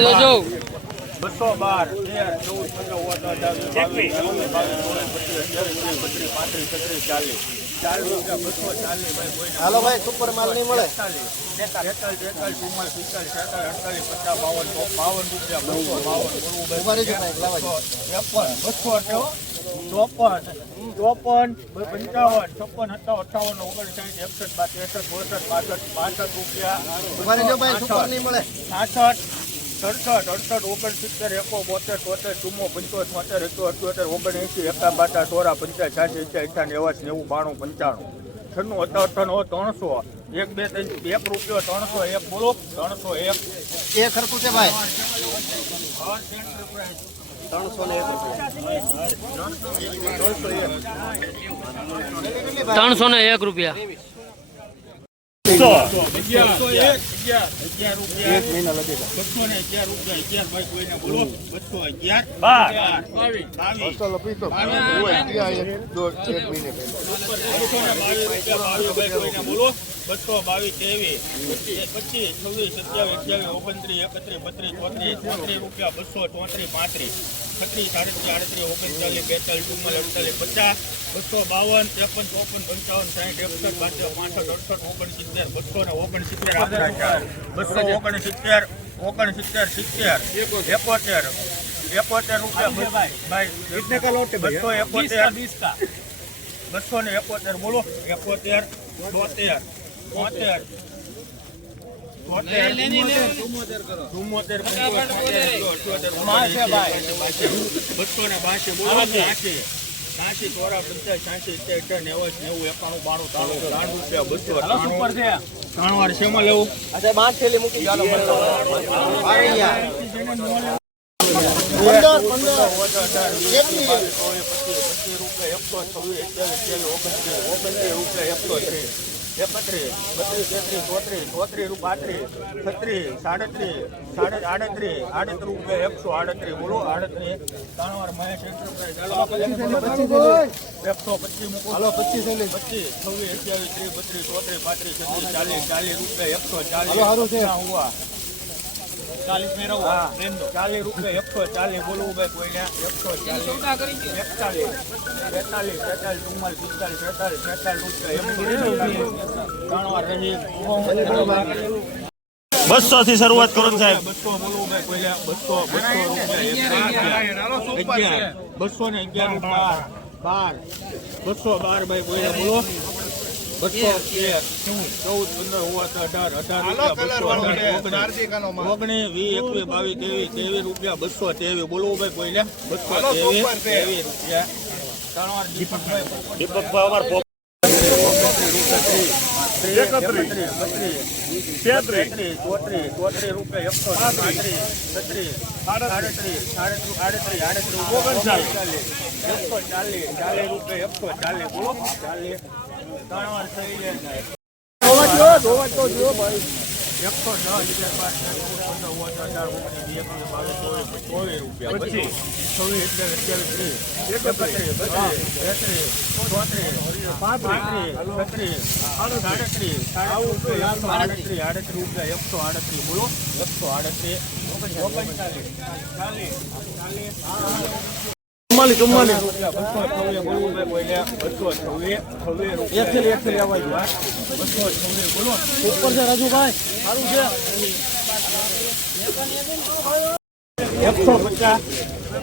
જોજો બસો બાર તેર ચૌદ પંદર પચીસ પાંત્રીસ છત્રીસ ચાલીસ હાલો ભાઈ સુપર માલ નહીં મળે? તેતાલીસ તેતાલીસ ચુમ્માલીસ પિસ્તાલીસ છેતાલીસ અડતાલીસ પચાસ બાવન બાવન રૂપિયા ત્રેપન બસો ચોપન ચોપન પંચાવન છપ્પન સત્તાવન અઠાવન ઓગણસાઠ એકસઠ ત્રેસઠ ચોસઠ પાસઠ. પાસઠ રૂપિયા ઊભા સડસઠ અડસઠ ઓગણસિત્તેર એકો બોતેર તોતેર ચુમ્મો પંચોતેર છોતેર એકસો અઠ્યોતેર ઓગણએંસી એકા બાટા સોળા પંચાસ છ્યાસી એસી અઠાવન એવાસ નેવું બાણું પંચાણું. છન્નું અઠાવન ત્રણસો. એક બે ત્રણ એક રૂપિયો ત્રણસો એક બોલો. ત્રણસો એક. એ ખરખું છે ભાઈ? ત્રણસો ને એક રૂપિયા. ત્રણસો ને એક રૂપિયા. અગિયાર અગિયાર રૂપિયા બસો ને અગિયાર રૂપિયા. અગિયાર ભાઈ કોઈને બોલો. બસો અગિયાર. બાવીસ બાવીસ. બસો લપી તો એક મહિને બસો ને બાવીસ રૂપિયા બાવીસ ભાઈ કોઈને બોલો. બસો બાવીસ ત્રેવીસ. પચીસ છવ્વીસ સત્યાવીસ અઠ્યાવીસ ઓગણત્રીસ એકત્રીસ બત્રીસ ચોત્રીસ ચોત્રીસ રૂપિયા બસો ચોત્રીસ પાંત્રીસ. છત્રીસ સાડત્રીસ આડત્રીસ ઓગણચાલીસ બેતાલીસ ચુમ્માલીસ અડતાલીસ પચાસ. બસો બાવન ત્રેપન ચોપન પંચાવન સાઠ એકસઠ બાસઠ પાસઠ અડસઠ ઓગણસિત્તેર બસો ને ઓગણસિત્તેર. બસો ઓગણસિત્તેર ઓગણસિત્તેર સિત્તેર એકોતેર એકોતેર રૂપિયા ભાઈ બસો એકોતેર. બસો ને એકોતેર બોલો. એકોતેર બોતેર બસો ને બાસી બોલો. ચોરા નેવું નેવું એકાણું બાણું ત્રાણું ત્રણ રૂપિયા બસો ત્રણ વાર શેમાં લેવું અચ્છા પાંચ થેલી મૂકી ચાલો એકત્રીસ બત્રીસ તેત્રીસ ચોત્રીસ ચોત્રીસ પાંત્રીસ છત્રીસ સાડત્રીસ સાડે આડત્રીસ આડત્રીસ રૂપિયા એકસો આડત્રીસ બોલો આડત્રીસ. ત્રણ મહેશ એકસો પચીસ મૂકો. હાલો પચીસ પચીસ છવ્વીસ અઠ્યાવીસ ત્રીસ બત્રીસ ચોત્રીસ પાંત્રીસ છત્રીસ ચાલીસ ચાલીસ રૂપિયા એકસો ચાલીસ. હુઆ ચાલીસ મેળવવા ચાલીસ રૂપિયા એકસો ચાલીસ બોલવું ભાઈ કોઈને. એકસો ચાલીસ. એકતાલીસ. બેતાલીસ તેતાલીસ ચુમ્માલીસ પિસ્તાલીસ છેતાલીસ છેતાલીસ રૂપિયા બસો થી શરૂઆત કરો સાહેબ. બસો બોલવું ભાઈ કોઈને. બસો બસો રૂપિયા અગિયાર બસો ને અગિયાર બાર. બાર. બસો બાર ભાઈ કોઈને બોલો. બસો એક ચૌદ પંદર ઓગણ અઢાર અઢાર રૂપિયા ઓગણીસ વીસ એકવીસ બાવીસ ત્રેવીસ ત્રેવીસ રૂપિયા બસો ત્રેવીસ બોલવું ભાઈ કોઈને બસો ત્રેવીસ ત્રેવીસ રૂપિયા દીપકભાઈ દીપકભાઈ અમાર પો- તેત્રીસ ચોત્રીસ ચોત્રીસ રૂપિયા એકસો ચાલીસ રૂપિયા એકસો ચાલીસ બોલો ચાલીસ એકસો આડત્રીસ બોલો. એકસો આડત્રીસ ઓગણચાલીસ. ચાલીસ. ચાલીસ. ચુમ્માલીસ ચુમ્માલીસ ઉપર છે રાજુભાઈ સારું છે એકસો પચાસ.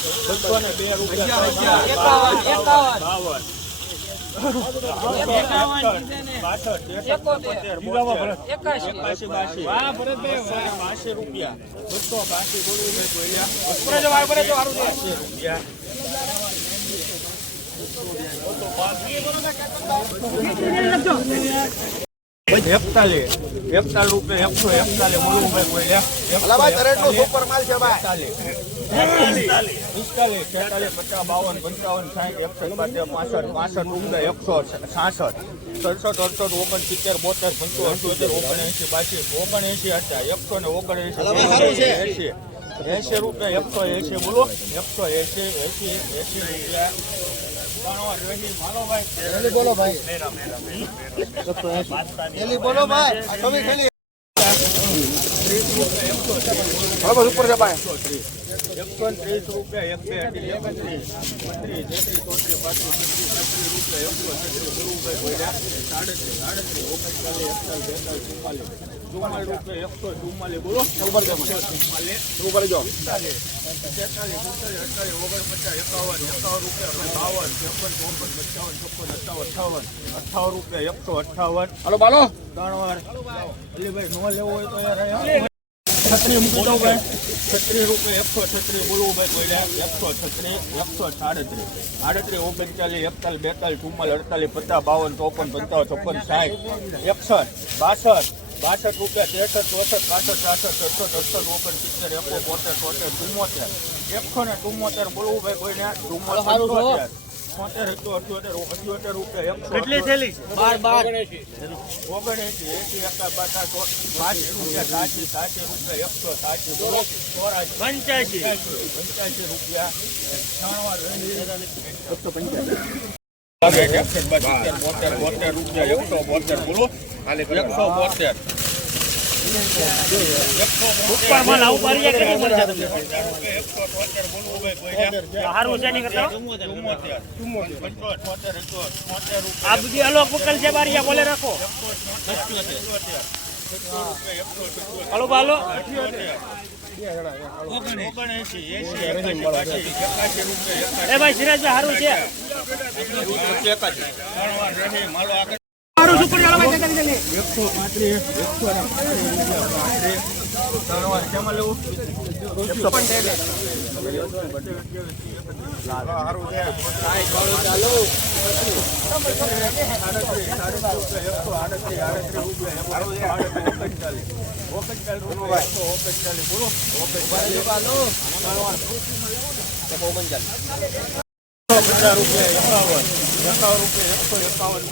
બસો ને બે રૂપિયા એકાશી બાસી રૂપિયા બસો બાસી રૂપિયા એકતાલીસ એકતાલીસ ભાઈ પિસ્તાલીસ છેતાલીસ પચાસ બાવન પંચાવન સાઠ એકસઠ બાસઠ પાસઠ પાસઠ રૂપિયા એકસો છાસઠ સડસઠ ઓગણ સિત્તેર બોતેર પંચોતેર ઓગણએંશી હતા એકસો ને ઓગણએંશી એસી એસી રૂપિયા એકસો એસી બોલો એકસો એસી એસી એસી રૂપિયા બસ ઉપર છે ભાઈ એકસો ને ત્રીસ રૂપિયા એક બે અઢી એકત્રીસ બત્રીસ તેત્રીસ ચોત્રીસ પાંત્રીસ છત્રીસ છત્રીસ રૂપિયા એકસો છત્રીસ ગુરુભાઈ ભોજા સાડત્રીસ સાડત્રીસ ઓગણચાલીસ એકતાલીસ બેતાલીસ ચુમ્માલીસ ચુમ્માલીસ રૂપિયા એકસો ચુમ્માલીસ બોલો. ઉપર ચુમ્માલીસ. ઉપર જો પિસ્તાલીસ તેતાલીસ સુડતાલીસ અડતાલીસ ઓગણપચાસ એકાવન એકાવન રૂપિયા બાવન ત્રેપન ચોપન પચાવન છપ્પન અઠાવન અઠાવન અઠાવન રૂપિયા એકસો અઠાવન. હલો બાલો. ત્રણ વાર. અલીભાઈ નો લેવો હોય તો યાર છત્રી મૂકી દઉં ભાઈ. છત્રીસ રૂપિયા એકસો છત્રીસ બોલવું ભાઈ બોલ્યા એકસો છત્રીસ એકસો સાડત્રીસ આડત્રીસ ઓગણચાલીસ એકતાલીસ બેતાલીસ ચુમ્માલીસ અડતાલીસ પચાસ બાવન ચોપન પંચાવન ચોપન સાઠ એકસઠ બાસઠ. બાસઠ રૂપિયા ત્રેસઠ ચોસઠ પાસઠ સાસઠ સડસઠ અડસઠ ઓગણ સિત્તેર એકો બોતેર તોતેર ચુમ્મોતેર. એકસો ને ચુમ્મોતેર બોલવું ભાઈ કોઈને ચુમ્મોતેર એકસો અઠ્યોતેર અઠ્યોતેર રૂપિયા એકસો કેટલી થેલી? બાર બાર. ઓગણએંશી એંશી એકા બાટા પાંચી રૂપિયા સાચી સાચી રૂપિયા એકસો પંચ્યાસી પંચ્યાસી રૂપિયા. બોતેર બોતેર રૂપિયા એકસો બોતેર બોલો. એકસો બોતેર. ઉપર છે નહીં કરતા આ બધી અલગ પકડ છે, બારીયા, બોલે રાખો. હાલો, બાલો. એ ભાઈ, સિરાજભાઈ સારું છે. એકસો પાંત્રીસ એકસો કેમાં લેવું એકસો પચાસ રૂપિયા એકાવન રૂપિયા એકસો એકાવન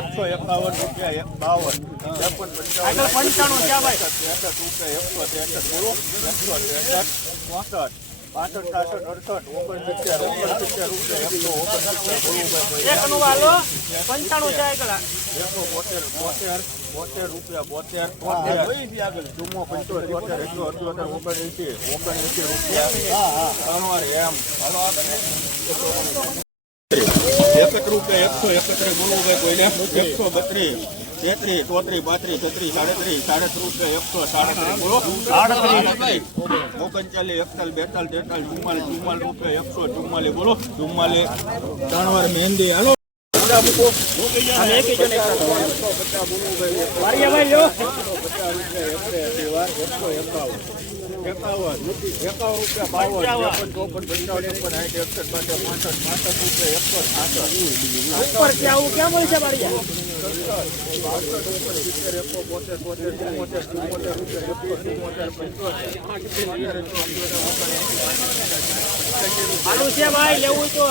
એકસો એકાવન રૂપિયા એક બાવન. ત્રેપન પંચાવન. પંચાણું ત્રેસઠ રૂપિયા એકસો ત્રેસઠ બોલો. એકસો ત્રેસઠ ચોસઠ પાસઠ સાસઠ અડસઠ ઓગણસિત્તેર ઓગણસિત્તેર રૂપિયા એકસો ઓગણસિત્તેર પંચાણું એકસો બોતેર બોતેર બોતેર રૂપિયા બોતેર ચુમ્મો પંચોતેર બોતેર એકસો અઠ્યોતેર ઓગણએંશી ઓગણએંશી રૂપિયા. ત્રણ વાર એમ. એકસો એકત્રીસ બોલવું ભાઈ કોઈને. એકસો બત્રીસ, તેત્રીસ, ચોત્રીસ, પાંત્રીસ, છત્રીસ, સાડત્રીસ સાડત્રીસ એકસો સાડત્રીસ, બોલો. સાડત્રીસ. ઓગણચાલીસ, એકતાલીસ, બેતાલીસ, તેતાલીસ, ચુમ્માલીસ રૂપિયા, એકસો ચુમ્માલીસ, બોલો. ચુમ્માલીસ. ત્રણ મહેંદી, હાલો. એકાવન એકાવન રૂપિયા બાવન ચોપન પંચાવન ક્યાં બારીયા સારું છે ભાઈ લેવું તો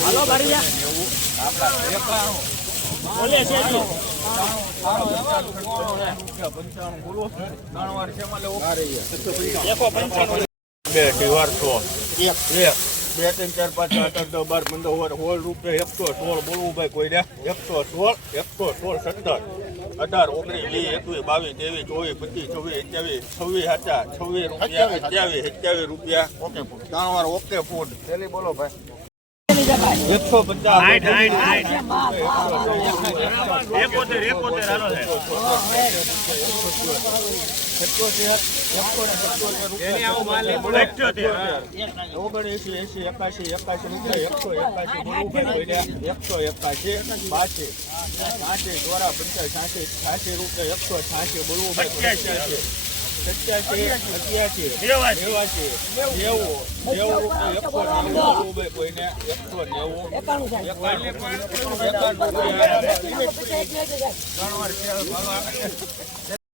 હાલો બારીયા બોલે છે બે અઢીવાર સો. એક એક બે, ત્રણ, ચાર, પાંચ, આઠ આઠ, દસ, બાર, પંદર સોળ રૂપિયા એકસો સોળ બોલવું ભાઈ કોઈ રહ્યા એકસો સોળ એકસો સોળ સત્તર અઢાર ઓગણીસ વીસ એકવીસ બાવીસ ત્રેવીસ ચોવીસ પચીસ છવ્વીસ અઠ્યાવીસ છવ્વીસ હતા છવ્વીસ રૂપિયા અઠ્યાવીસ અઠ્યાવીસ રૂપિયા. Okay food. ત્રણ વાર ઓકે ફૂડ. પેલી બોલો ભાઈ. એકસો એકાશી એકાશી રૂપિયા એકસો એકાશી બોલવું ભાઈ એકસો એકાશી બાસી. છાસી દ્વારા પંચાયત છાસી છાસી રૂપિયા. એકસો છાસી બોલવું સત્યાસી અઠ્યાસી નેવાસી. નેવું. નેવું રૂપિયા એકસો નેવું. રૂપિયા કોઈને એકસો નેવું. એકાણું રૂપિયા ત્રણ વાર ચાલ, ભાલો આગળ.